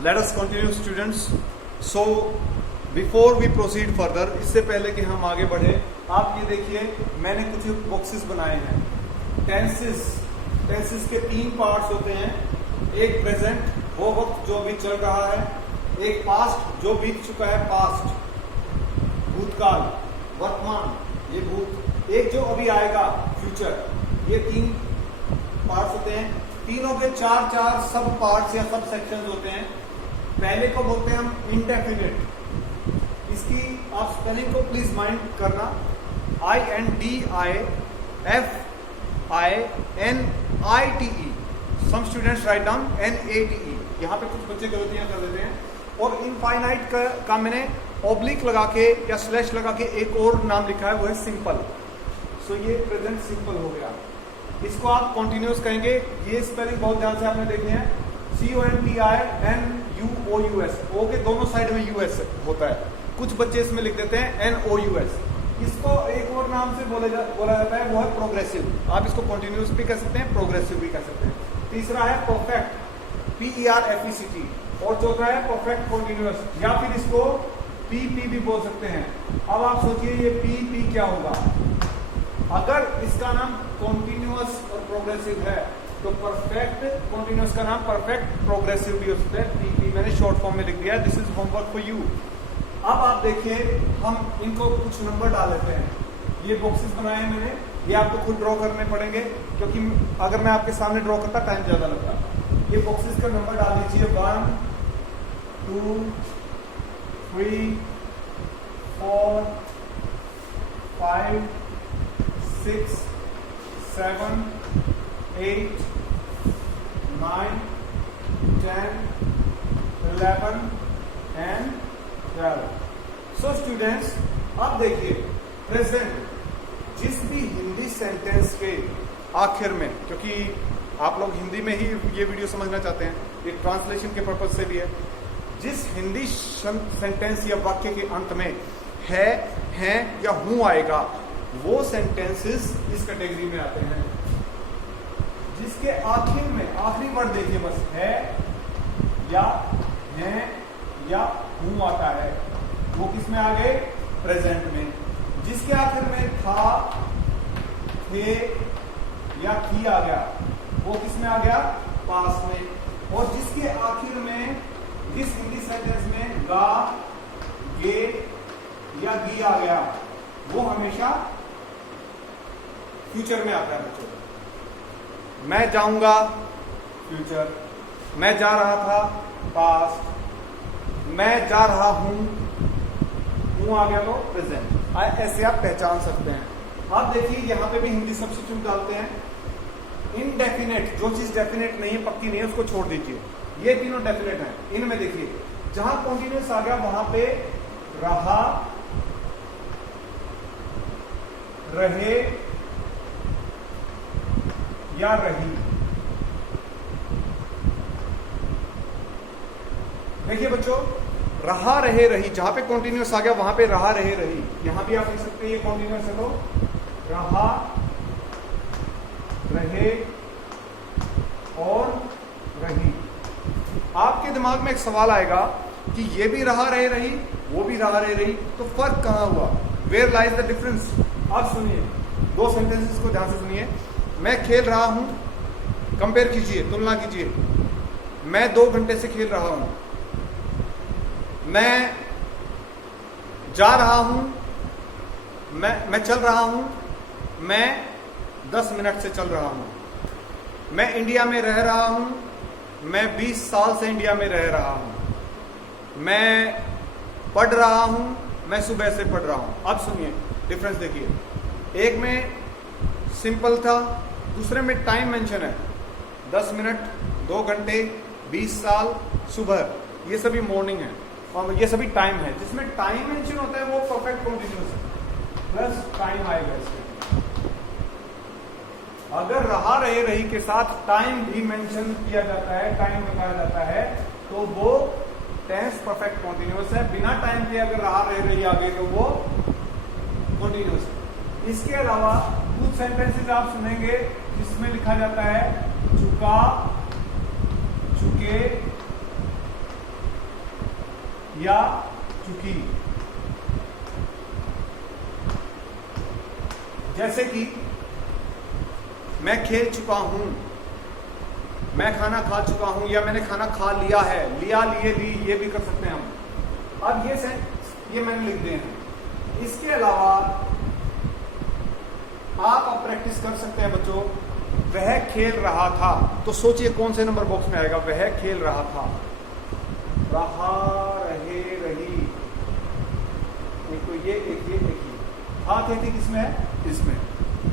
Let us continue students. So before we proceed further, इससे पहले कि हम आगे बढ़े, आप ये देखिए मैंने कुछ बॉक्सेस बनाए हैं. टेंसेस के 3 पार्ट्स होते हैं. एक प्रेजेंट, वो वक्त जो अभी चल रहा है. एक पास्ट, जो बीत चुका है, पास्ट, भूतकाल, वर्तमान, ये भूत. एक जो अभी आएगा, फ्यूचर. ये 3 पार्ट्स होते हैं. तीनों के 4 सब पार्ट्स या सब सेक्शंस होते हैं. पहले को बोलते हैं हम इंडेफिनिट. इसकी आप स्पेलिंग को प्लीज माइंड करना. INDIFINITE. Some students write down NATE. यहाँ पे कुछ बच्चे गलतियां कर देते हैं. और इनफाइनाइट का मैंने ऑब्लिक लगा के या स्लैश लगा के एक और नाम लिखा है, वो है सिंपल. सो ये प्रेजेंट सिंपल हो गया. इसको आप कॉन्टिन्यूस कहेंगे. ये स्पेलिंग बहुत ध्यान से आपने देखनी है. CONTINUOUS. ओ के दोनों साइड में US होता है. कुछ बच्चे इसमें लिख देते हैं NOUS. इसको एक और नाम से बोला जाता है, वो है प्रोग्रेसिव. आप इसको कॉन्टिन्यूस भी कह सकते हैं, प्रोग्रेसिव भी कह सकते हैं. तीसरा है परफेक्ट, PERFECT. और चौथा है परफेक्ट कॉन्टिन्यूस, या फिर इसको PP भी बोल सकते हैं. अब आप सोचिए ये PP क्या होगा. अगर इसका नाम कॉन्टिन्यूअस और प्रोग्रेसिव है तो परफेक्ट कॉन्टिन्यूअस का नाम परफेक्ट प्रोग्रेसिव भी हो सकता है. PP मैंने शॉर्ट फॉर्म में लिख दिया. This is homework for you. अब आप देखिए हम इनको कुछ नंबर डाल लेते हैं. ये बॉक्सेस बनाए हैं मैंने, ये आपको खुद ड्रॉ करने पड़ेंगे क्योंकि अगर मैं आपके सामने ड्रॉ करता टाइम ज्यादा लगता. ये बॉक्सेस का नंबर डाल दीजिए. 1 2 3 4 5 6 7 8 9 10 11 and 12. So students, अब देखिए प्रेजेंट जिस भी हिंदी सेंटेंस के आखिर में, क्योंकि आप लोग हिंदी में ही ये वीडियो समझना चाहते हैं, ये ट्रांसलेशन के पर्पज से भी है. जिस हिंदी सेंटेंस या वाक्य के अंत में है, हैं या हूं आएगा, वो सेंटेंसेस इस कैटेगरी में आते हैं. जिसके आखिर में आखिरी वर्ड देखिए बस है या हैं या हूं आता है, वो किस में आ गए, प्रेजेंट में. जिसके आखिर में था, थे या थी आ गया, वो किस में आ गया, पास में. और जिसके आखिर में जिस हिंदी सेंटेंस में गा, गे या गी आ गया, वो हमेशा फ्यूचर में आता है बच्चों. मैं जाऊंगा, फ्यूचर. मैं जा रहा था, पास्ट. मैं जा रहा हूं आ गया तो प्रेजेंट. ऐसे आप पहचान सकते हैं. आप देखिए यहां पे भी हिंदी सब्स्टिट्यूट डालते हैं. इनडेफिनेट, जो चीज डेफिनेट नहीं है, पक्की नहीं है, उसको छोड़ दीजिए. ये तीनों डेफिनेट हैं. इनमें देखिए जहां कॉन्टिन्यूस आ गया वहां पे रहा, रहे या रही. देखिए बच्चों, रहा, रहे, रही, जहां पे कॉन्टिन्यूस आ गया वहां पे रहा, रहे, रही. यहां भी आप लिख सकते हैं ये कॉन्टिन्यूस है तो रहा, रहे और रही. आपके दिमाग में एक सवाल आएगा कि ये भी रहा, रहे, रही, वो भी रहा, रहे, रही, तो फर्क कहां हुआ, वेयर लाइज द डिफरेंस. अब सुनिए, 2 सेंटेंसेस को ध्यान से सुनिए. मैं खेल रहा हूं, कंपेयर कीजिए, तुलना कीजिए. मैं 2 घंटे से खेल रहा हूं. मैं जा रहा हूं, मैं चल रहा हूं, मैं 10 मिनट से चल रहा हूं. मैं इंडिया में रह रहा हूं, मैं 20 साल से इंडिया में रह रहा हूं. मैं पढ़ रहा हूं, मैं सुबह से पढ़ रहा हूं. अब सुनिए डिफरेंस देखिए. एक में सिंपल था, दूसरे में टाइम मेंशन है. 10 मिनट, 2 घंटे, 20 साल, सुबह, ये सभी मॉर्निंग है और ये सभी टाइम है. जिसमें टाइम मेंशन होता है वो परफेक्ट कॉन्टिन्यूअस है, प्लस टाइम आएगा इसमें. अगर रहा, रहे, रही के साथ टाइम भी मेंशन किया जाता है, टाइम बताया जाता है, तो वो टेंस परफेक्ट कॉन्टिन्यूअस है. बिना टाइम के अगर रहा, रहे, रही आ गई तो वो कॉन्टिन्यूअस है. इसके अलावा कुछ सेंटेंसेस आप सुनेंगे जिसमें लिखा जाता है चुका, चुके, या चुकी। जैसे कि मैं खेल चुका हूं, मैं खाना खा चुका हूं, या मैंने खाना खा लिया है, लिया, लिए, ली, ये भी कर सकते हैं हम। अब ये मैंने लिख दिए हैं। इसके अलावा आप अब प्रैक्टिस कर सकते हैं बच्चों। वह खेल रहा था, तो सोचिए कौन से नंबर बॉक्स में आएगा। वह खेल रहा था, रहा, रहे, रही, एक तो ये, एक ये, एक ही। था थे थी किसमें है? इसमें।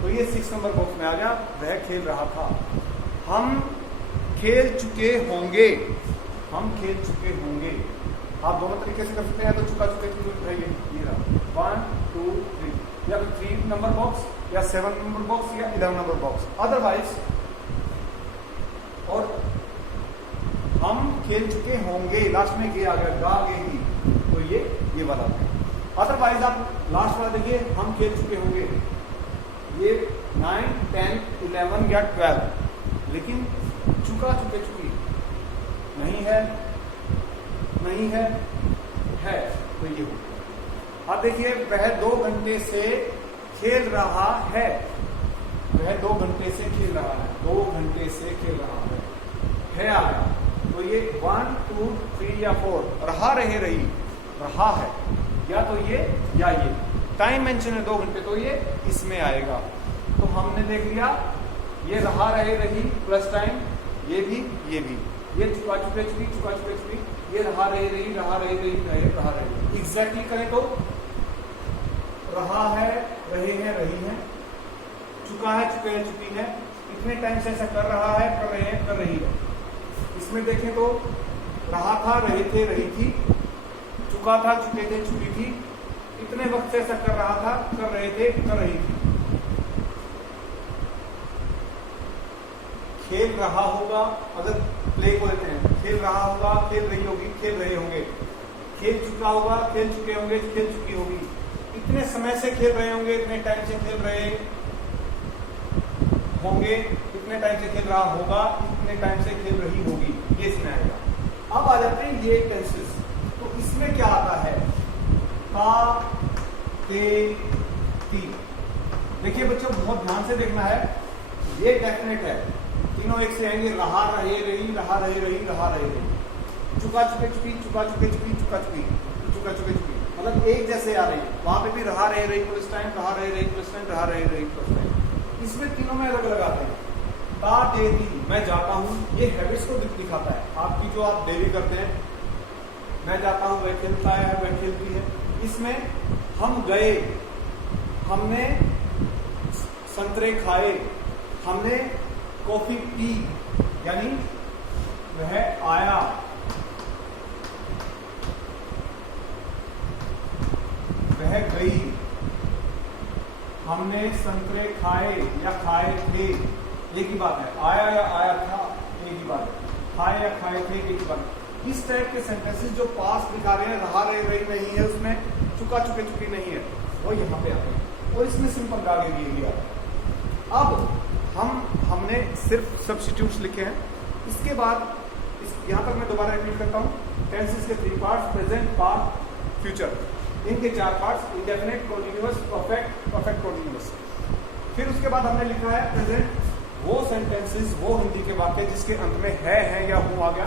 तो ये 6 नंबर बॉक्स में आ गया। वह खेल रहा था। हम खेल चुके होंगे, हम खेल चुके होंगे। आप दोनों तरीके से कर सकते हैं, तो चुका चुके रहिए, ये रहा 1 2 3, या फिर 3 नंबर बॉक्स, या 7 नंबर बॉक्स, या 11 नंबर बॉक्स। अदरवाइज, और हम खेल चुके होंगे, लास्ट में ये आ गया, गा गेगी, तो ये वाला है। अदरवाइज आप लास्ट वाला देखिए, हम खेल चुके होंगे, ये 9 10 11 या 12, लेकिन चुका चुके चुकी नहीं है, नहीं है, तो ये हो। अब देखिए, वह 2 घंटे से खेल रहा है, वह 2 घंटे से खेल रहा है, 2 घंटे से खेल रहा है आ गया। तो ये 1 2 3 या 4, रहा, रहे, रही, रहा है, या तो ये या ये। टाइम मेंशन है 2 घंटे, तो ये इसमें आएगा। तो हमने देख लिया, ये रहा, रहे, रही प्लस टाइम, ये भी, ये चुका चुके चुकी, चुका चुके चुकी, ये रहा, रहे, रही, रहा, रहे, रही, रहा, रहे। एग्जैक्टली करें तो रहा है, रहे हैं, रही है, चुका है, चुके हैं, चुकी है, इतने टाइम से ऐसा कर रहा है, कर रहे हैं, कर रही है। इसमें देखें तो रहा था, रहे थे, रही थी, चुका था, चुके थे, चुकी थी, इतने वक्त से ऐसा कर रहा था, कर रहे थे, कर रही थी। खेल रहा होगा, अगर प्ले को लेते हैं, खेल रहा होगा, खेल रही होगी, खेल रहे होंगे, खेल चुका होगा, खेल चुके होंगे, खेल चुकी होगी, इतने समय से खेल रहे होंगे, इतने टाइम से खेल रहे होंगे, इतने टाइम से खेल रहा होगा, इतने टाइम से खेल रही होगी, ये इसमें आएगा। अब आ जाते हैं ये टेंसेस। तो इसमें क्या आता है? का, ते, ती। देखिए बच्चों, बहुत ध्यान से देखना है, ये डेफिनेट है, तीनों एक से आएंगे, रहा, रहे, रही, रहा, रहे, रही, रहा, रहे, रही, चुका चुके चुकी, चुका चुके चुकी, चुका चुकी, चुका चुके चुकी, मतलब एक जैसे आ रही है। वहां पे भी रहा, रहे, रही प्लस टाइम, रहा, रहे, रही प्लस टाइम, रहा, रहे, रही प्लस टाइम। इसमें तीनों में अलग अलग आते हैं। ता, ते, ती, मैं जाता हूँ, ये हैबिट्स को दिखाता है आपकी, जो आप डेली करते हैं। मैं जाता हूँ, वह खेलता है, वह खेलती है। इसमें हम गए, हमने संतरे खाए, हमने कॉफी पी, यानी वह आया, वह गई, हमने संतरे खाए या खाए थे, एक ही बात है। आया या आया था, एक ही बात है। खाए या खाए थे, एक ही बात है। इस टाइप के सेंटेंसेस जो पास दिखा रहे हैं, रहा, रहे, रही नहीं है, उसमें चुका चुके चुकी नहीं है, वो यहाँ पे आते हैं, और इसमें सिंपल गागे दिए गया। अब हमने सिर्फ सब्स्टिट्यूट्स लिखे हैं। इसके बाद यहाँ तक मैं दोबारा रिपीट करता हूँ। टेंसेस के 3 पार्ट्स, प्रेजेंट, पास्ट, फ्यूचर। इनके 4 parts, indefinite, continuous, perfect, perfect continuous. फिर उसके बाद हमने लिखा है प्रेजेंट, वो सेंटेंसेस, वो हिंदी के वाक्य जिसके अंत में है या हूँ आ गया,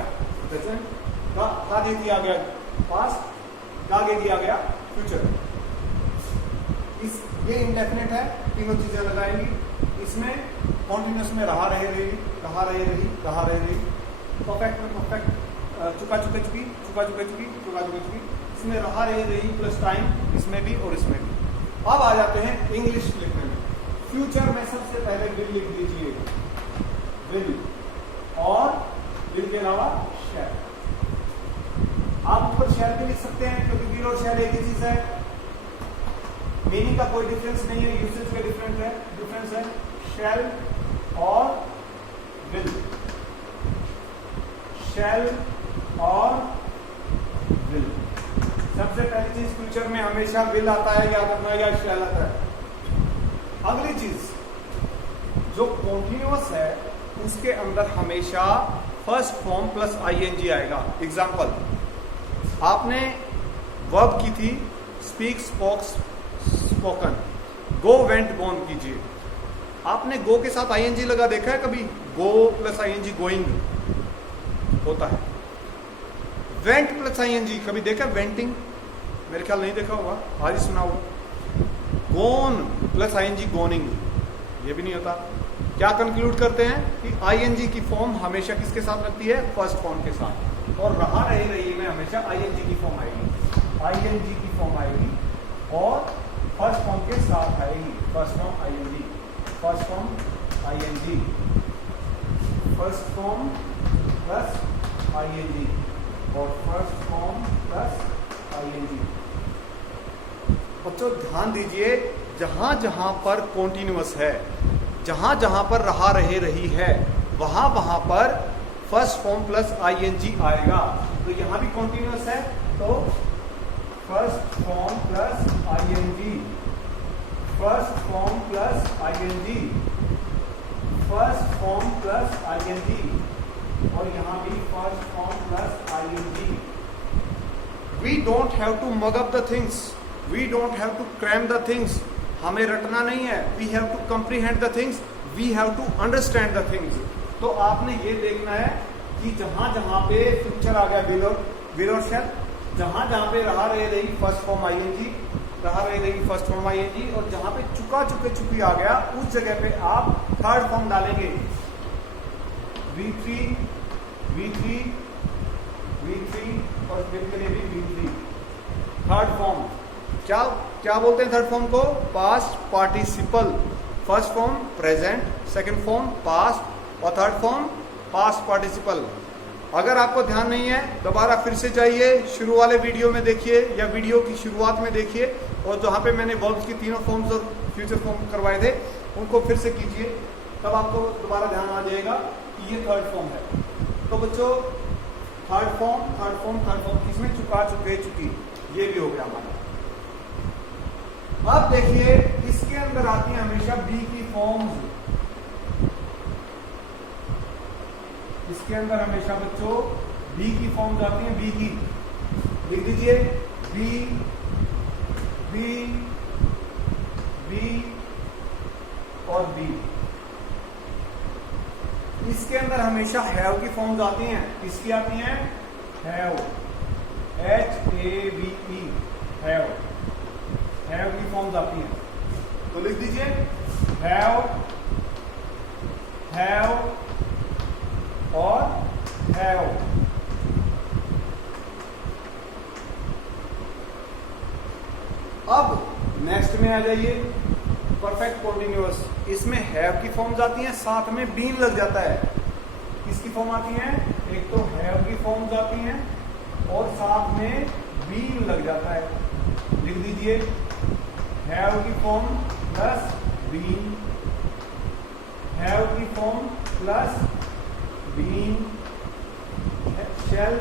प्रेजेंट। का दे दिया गया पास्ट, का दे दिया गया फ्यूचर। ये इंडेफिनिट है, तीनों चीजें लगाएंगी। इसमें कॉन्टिन्यूस में रहा, रहे, रही, रहा, रहे, रही, रहा, रहे, रही। परफेक्ट में परफेक्ट, चुका चुके चुकी, चुका चुके चुकी, चुका चुके चुकी। इसमें रहा, रहे, रही प्लस टाइम, इसमें भी और इसमें भी। अब आ जाते हैं इंग्लिश लिखने में। फ्यूचर में सबसे पहले विल लिख दीजिए, विल, और विल के अलावा शैल। आप ऊपर शैल भी लिख सकते हैं, क्योंकि विल और शैल एक ही चीज है, मीनिंग का कोई डिफरेंस नहीं है, यूसेज का डिफरेंस है। शैल और विल, शैल और विल। सबसे पहली चीज, फ्यूचर में हमेशा विल आता है, याद रखना, या शैल आता है। अगली चीज, जो कॉन्टिन्यूअस है उसके अंदर हमेशा फर्स्ट फॉर्म प्लस आईएनजी आएगा। एग्जाम्पल, आपने वर्ब की थी स्पीक, स्पोक, स्पोकन। गो, वेंट, गॉन कीजिए। आपने गो के साथ आईएनजी लगा देखा है कभी? गो प्लस आईएनजी गोइंग होता है। वेंट प्लस आईएनजी कभी देखा? वेंटिंग, मेरे ख्याल नहीं देखा होगा, आज ही सुना होगा। गोन प्लस आईएनजी गोनिंग, ये भी नहीं होता। क्या कंक्लूड करते हैं कि आईएनजी की फॉर्म हमेशा किसके साथ लगती है? फर्स्ट फॉर्म के साथ। और रहा रही में हमेशा आईएनजी की फॉर्म आएगी, आईएनजी की फॉर्म आएगी और फर्स्ट फॉर्म के साथ आएगी। First form ING, first form ING, first form plus ING और फर्स्ट फॉर्म प्लस आईएनजी। बच्चों ध्यान दीजिए, जहां जहां पर कॉन्टिन्यूअस है, जहां जहां पर रहा रहे रही है, वहां वहां पर फर्स्ट फॉर्म प्लस आईएनजी आएगा। तो यहां भी कॉन्टिन्यूअस है तो first form plus ING, first form plus ING, first form plus ING और यहां भी first form plus ING. We don't have to mug up the things, we don't have to cram the things. हमें रटना नहीं है। We have to comprehend the things, we have to understand the things. तो आपने ये देखना है कि जहां जहां पे फ्यूचर आ गया विल और शैल, जहां जहां पे रहा रहे रही फर्स्ट फॉर्म आईएनजी, रहा रहे रही फर्स्ट फॉर्म आईएनजी और जहां पे चुका चुके चुकी आ गया उस जगह पे आप थर्ड फॉर्म डालेंगे। V3 V3 V3 और फिर के लिए भी V3 थर्ड फॉर्म। क्या क्या बोलते हैं थर्ड फॉर्म को? Past participle. First form present, second form past और थर्ड फॉर्म पास्ट पार्टिसिपल। अगर आपको ध्यान नहीं है दोबारा फिर से जाइए, शुरू वाले वीडियो में देखिए या वीडियो की शुरुआत में देखिए और जहां पे मैंने वर्ब्स की तीनों फॉर्म्स और फ्यूचर फॉर्म करवाए थे उनको फिर से कीजिए, तब आपको दोबारा ध्यान आ जाएगा कि ये थर्ड फॉर्म है। तो बच्चों third form third form third form किसमें? चुका चुके चुकी, ये भी हो गया हमारा। अब देखिए इसके अंदर आती है हमेशा बी की फॉर्म्स। इसके अंदर हमेशा बच्चों बी की फॉर्म्स आती हैं। बी की लिख दीजिए, बी बी बी और बी। इसके अंदर हमेशा हैव की फॉर्म्स आती हैं। किसकी आती हैं? हैव, HAVE, हैव, हैव की फॉर्म्स आती हैं। तो लिख दीजिए हैव, हैव और हैव। अब नेक्स्ट में आ जाइए, परफेक्ट कॉन्टिन्यूअस। इसमें हैव की फॉर्म्स आती हैं, साथ में बीन लग जाता है। किसकी फॉर्म आती है? एक तो हैव की फॉर्म्स आती हैं और साथ में बीन लग जाता है। लिख दीजिए हैव की फॉर्म प्लस बीन, हैव की form plus been, shall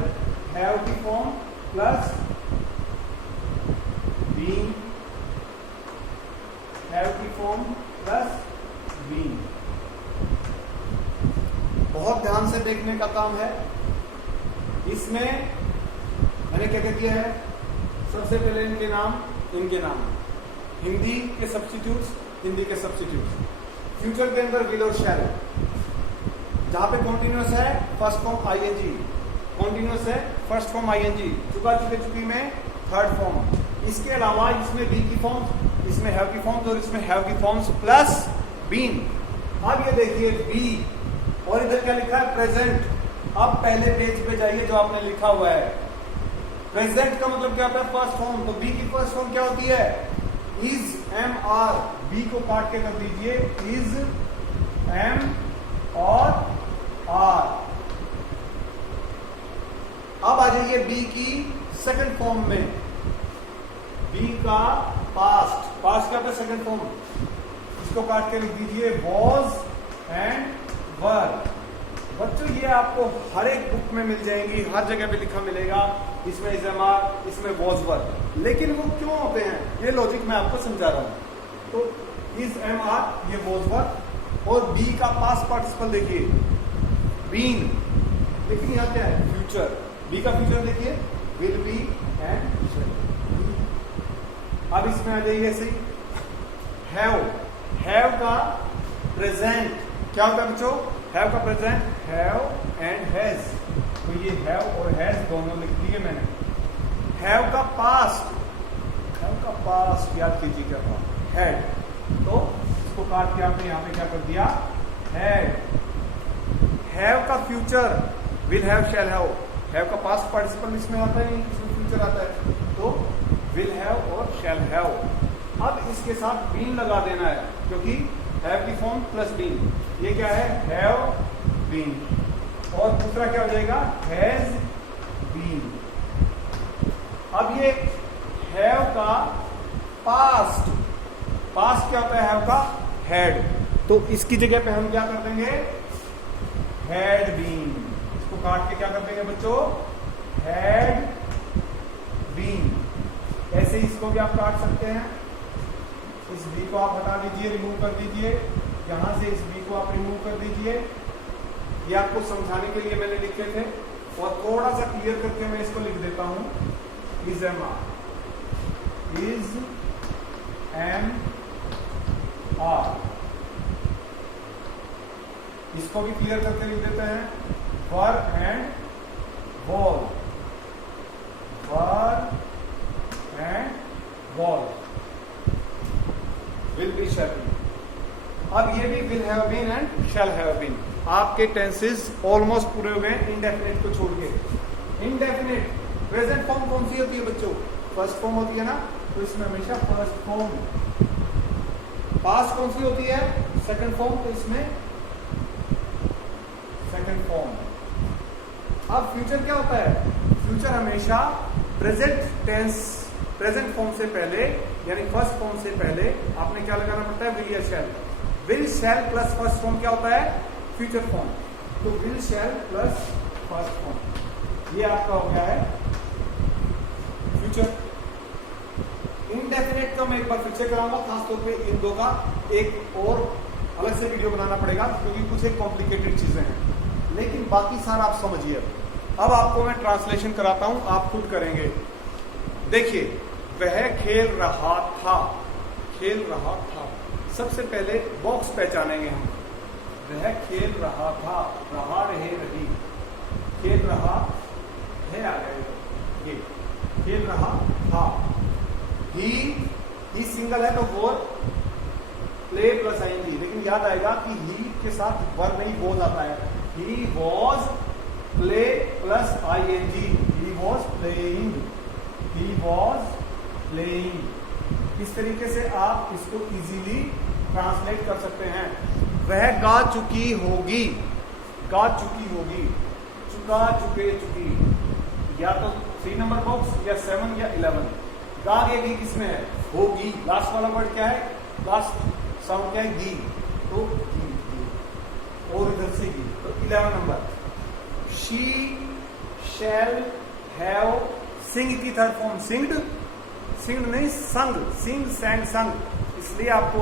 have की फॉर्म प्लस बीन, हैव की फॉर्म प्लस बीन। बहुत ध्यान से देखने का काम है। इसमें मैंने क्या कह दिया है? सबसे पहले इनके नाम, इनके नाम, हिंदी के सब्स्टिट्यूट्स, हिंदी के सब्स्टिट्यूट्स। फ्यूचर के अंदर विल और शैल। जहां पे कॉन्टिन्यूअस है फर्स्ट फॉर्म आईएनजी, कॉन्टिन्यूअस है फर्स्ट फॉर्म आईएनजी, चुका चुके चुकी में थर्ड फॉर्म। इसके अलावा इसमें बी की फॉर्म्स, इसमें हैव की फॉर्म्स और इसमें हैव की फॉर्म्स प्लस बीन। अब ये देखिए बी और इधर क्या लिखा है? प्रेजेंट। अब पहले पेज पे जाइए जो आपने लिखा हुआ है। प्रेजेंट का मतलब क्या होता है? First form. तो बी की फर्स्ट फॉर्म क्या होती है? Is, M, are. बी को काट के कर दीजिए, इज, एम और आर। अब आ जाइए बी की सेकंड फॉर्म में। बी का पास्ट, पास्ट क्या होता है? Second form. इसको काट के लिख दीजिए वॉज एंड वर। बच्चों ये आपको हर एक बुक में मिल जाएंगी, हर जगह पे लिखा मिलेगा। इसमें इज, एम, आर, इसमें वॉज, वर। लेकिन वो क्यों होते हैं ये लॉजिक मैं आपको समझा रहा हूं। तो इज, एम, आर, ये वॉज, वर। और बी का पास्ट पार्टिसिपल देखिए बीन, लेकिन यहां क्या है? फ्यूचर। बी का फ्यूचर देखिए विल बी एंड शैल। अब इसमें आ जाइए ऐसे ही, हैव का प्रेजेंट क्या होता है बच्चों? हैव का प्रेजेंट हैव एंड हैज, तो ये हैव और हैज दोनों लिख दिए मैंने। हैव का पास्ट याद कीजिए क्या था, हैड, तो इसको काट के आपने यहाँ पे क्या कर दिया, हैड। हैव का future will have shall have, have का पास्ट पार्टिसिपल इसमें आता है नहीं, इसमें फ्यूचर आता है, तो विल हैव और शैल हैव। अब इसके साथ बीन लगा देना है, क्योंकि हैव की फॉर्म प्लस बीन, ये क्या है, हैव बीन। और दूसरा क्या हो जाएगा, हैज बीन। अब ये हैव का पास्ट क्या होता है, हैव का हैड, तो इसकी जगह पे हम क्या कर देंगे, हैड बीन। इसको काट के क्या कर देंगे बच्चों, हैड बीन। ऐसे इसको भी आप काट सकते हैं, इस बी को आप हटा दीजिए, रिमूव कर दीजिए, यहां से इस बी को आप रिमूव कर दीजिए। ये आपको समझाने के लिए मैंने लिखे थे, और थोड़ा सा क्लियर करके मैं इसको लिख देता हूं, इज एम आर, इसको भी क्लियर करके लिख देते हैं, were and was, were and was, will be shall be. अब ये भी will have been and shall have been. आपके टेंसेस ऑलमोस्ट पूरे हो गए इंडेफिनिट को छोड़ के। इंडेफिनिट प्रेजेंट फॉर्म कौन सी होती है बच्चों, फर्स्ट फॉर्म होती है ना, तो इसमें हमेशा फर्स्ट फॉर्म। पास्ट कौन सी होती है, सेकंड फॉर्म, तो इसमें सेकंड फॉर्म। अब फ्यूचर क्या होता है, फ्यूचर हमेशा प्रेजेंट टेंस, प्रेजेंट फॉर्म से पहले यानी फर्स्ट फॉर्म से पहले आपने क्या लगाना पड़ता है, विल या shall. Will shall plus first form क्या होता है, फ्यूचर फॉर्म, तो will shall plus first form, ये आपका हो गया है फ्यूचर। इंडेफिनिट का मैं एक बार फिर से कराऊंगा, खासतौर पे इन दो का एक और अलग से वीडियो बनाना पड़ेगा, क्योंकि कुछ एक कॉम्प्लिकेटेड चीजें हैं, लेकिन बाकी सारा आप समझिए। अब आपको मैं ट्रांसलेशन कराता हूं, आप खुद करेंगे। देखिए, वह खेल रहा था, खेल रहा था, सबसे पहले बॉक्स पहचानेंगे हम, वह खेल रहा था, रहा रहे रही, खेल रहा है, आ गए, ये खेल रहा था। ही सिंगल है तो वो प्ले प्लस आएंगी, लेकिन याद आएगा कि ही के साथ वर नहीं, वॉज आता है। He was play plus ING, he was playing, he was playing. इस तरीके से आप इसको इजीली ट्रांसलेट कर सकते हैं। वह गा चुकी होगी, गा चुकी होगी, चुका चुके चुकी, या तो 3 नंबर बॉक्स या 7 या 11। गा गी किसमें है, होगी, लास्ट वाला वर्ड क्या है, लास्ट साउंड क्या है, गी, तो गी, और इधर से गी, तो 11 नंबर। शी शैल हैव, सिंग की थर्ड फॉर्म सिंग्ड, सिंग्ड नहीं संग, सिंग सैंग संग, इसलिए आपको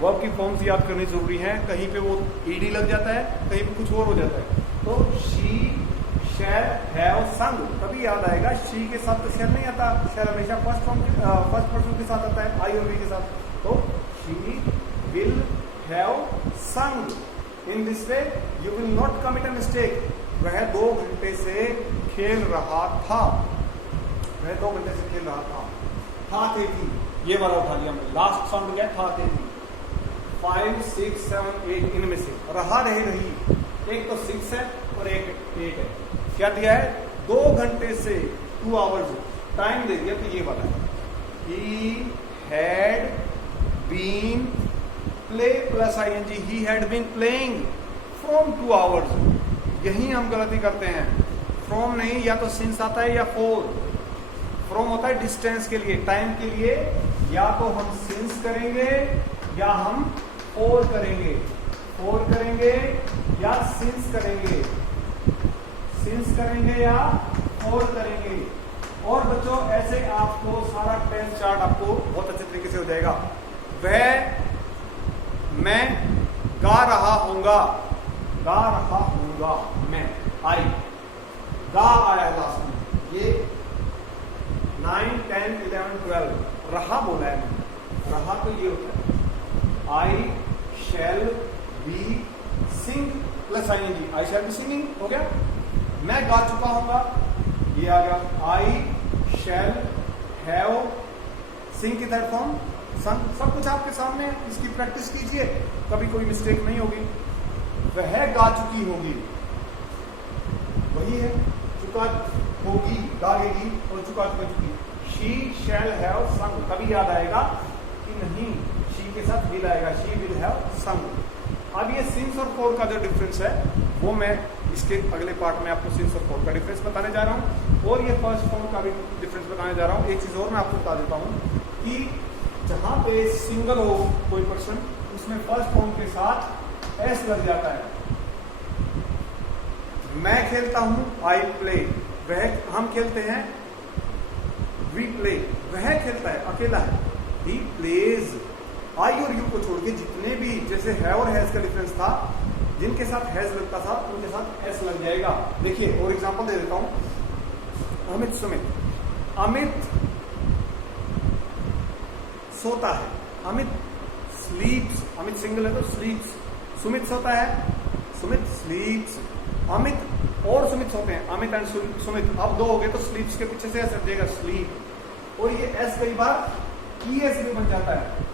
वर्ब की फॉर्म्स याद करनी जरूरी है। कहीं पे वो ईडी लग जाता है, कहीं पे कुछ और हो जाता है, तो शी शैल हैव संग, तभी याद आएगा। शी के साथ तो शैल नहीं आता, शैल हमेशा फर्स्ट पर्सन के साथ आता है, आई और वी के साथ, तो शी विल हैव संग। In this way you will not commit a mistake. वह 2 घंटे से खेल रहा था, वह 2 घंटे से खेल रहा था थे थी, ये वाला उठा लिया हमने, लास्ट साउंड क्या था थे थी। 5 6 7 8 इनमें से रहा रहे रही, एक तो 6 है और एक 8 है। क्या दिया है, 2 घंटे से, 2 आवर्स टाइम दे दिया, तो ये वाला है। He had been play plus ing, he had been playing from 2 hours। यही हम गलती करते हैं, from नहीं, या तो since आता है या for। from होता है डिस्टेंस के लिए, टाइम के लिए, या तो हम since करेंगे या हम for करेंगे, for करेंगे या since करेंगे, since करेंगे या for करेंगे। और बच्चों ऐसे आपको सारा टेंस चार्ट आपको बहुत अच्छे तरीके से हो जाएगा। वह मैं गा रहा हूंगा, गा रहा हूंगा, मैं आई, गा आया लास्ट में, ये 9 10 11 12, रहा बोला है मैंने, रहा तो ये होता है I shall be sing plus I N G, I shall be singing हो गया। मैं गा चुका हूंगा, ये आ गया आई शैल हैव सिंग की थर्ड फॉर्म संग। सब कुछ आपके सामने है, इसकी प्रैक्टिस कीजिए, कभी कोई मिस्टेक नहीं होगी। वह गा चुकी होगी, वही है, चुका होगी गाएगी और चुका चुकी। शी शैल हैव संग, कभी याद आएगा कि नहीं, शी के साथ विल आएगा, शी विल हैव संग। अब ये सिंस और फोर का जो डिफरेंस है वो मैं इसके अगले पार्ट में आपको सिंस और फोर का डिफरेंस बताने जा रहा हूँ, और ये फर्स्ट फॉर्म का भी डिफरेंस बताने जा रहा हूँ। एक चीज और मैं आपको बता देता हूँ कि जहां पे सिंगल हो कोई पर्सन, उसमें फर्स्ट फॉर्म के साथ एस लग जाता है। मैं खेलता हूं, आई प्ले, वह हम खेलते हैं, वी प्ले, वह खेलता है, अकेला है, ही प्लेज। आई और यू को छोड़ के जितने भी, जैसे है और हैज का डिफरेंस था, जिनके साथ हैज लगता था उनके साथ एस लग जाएगा। देखिए और एग्जांपल दे देता हूं, अमित सुमित, अमित सोता है, अमित स्लीप्स, अमित सिंगल है तो स्लीप्स, सुमित सोता है, सुमित स्लीप्स, अमित और सुमित सोते हैं, अमित एंड सुमित। अब दो हो गए तो स्लीप्स के पीछे से एस हट जाएगा, स्लीप, और ये एस कई बार ई एस भी बन जाता है।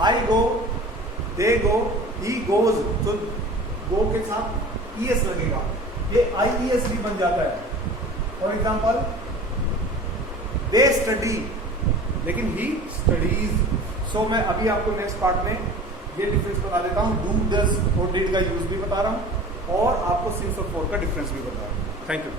आई गो, दे गो, ही गोज, तो गो के साथ ई एस लगेगा, ये आई ई एस भी बन जाता है। फॉर एग्जाम्पल दे स्टडी, लेकिन ही स्टडीज। सो मैं अभी आपको नेक्स्ट पार्ट में ये डिफरेंस बता देता हूं, डू, डज और डिड का यूज भी बता रहा हूं, और आपको सिंस और फोर का डिफरेंस भी बता रहा हूं। Thank you.